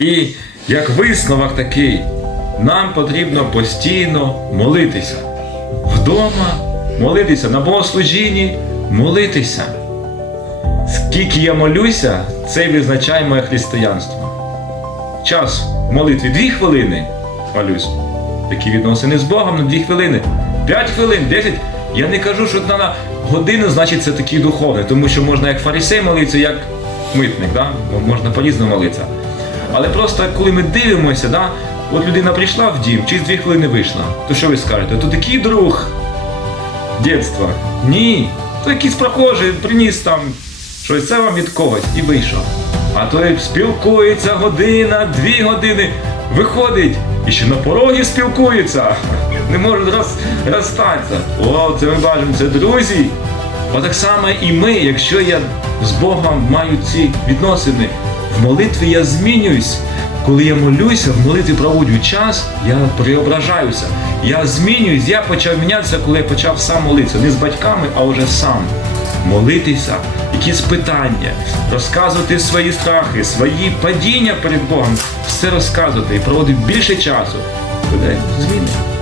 І як висновок такий, нам потрібно постійно молитися. Вдома молитися, на богослужінні молитися. Скільки я молюся, це визначає моє християнство. Час молитві дві хвилини молюсь. Такі відносини з Богом на дві хвилини. П'ять хвилин, десять. Я не кажу, що на годину, значить, це такий духовний, тому що можна як фарисей молитися, як митник, да? можна по-різному молитися. Але просто коли ми дивимося, да? от людина прийшла в дім, через дві хвилини вийшла. То що ви скажете? То такий друг дєтства. Ні. То якийсь прохожий приніс там щось це вам від когось і вийшов. А той спілкується година, дві години, виходить і ще на порогі спілкується. Не можуть роз, розстатися. О, це ми бачимо, це друзі. Отак само і ми, якщо я з Богом маю ці відносини, в молитві я змінююсь. Коли я молюся, в молитві проводжу час, я преображаюся. Я змінююсь, я почав мінятися, коли я почав сам молитися. Не з батьками, а вже сам. Молитися, якісь питання, розказувати свої страхи, свої падіння перед Богом, все розказувати і проводити більше часу. Буде зміни.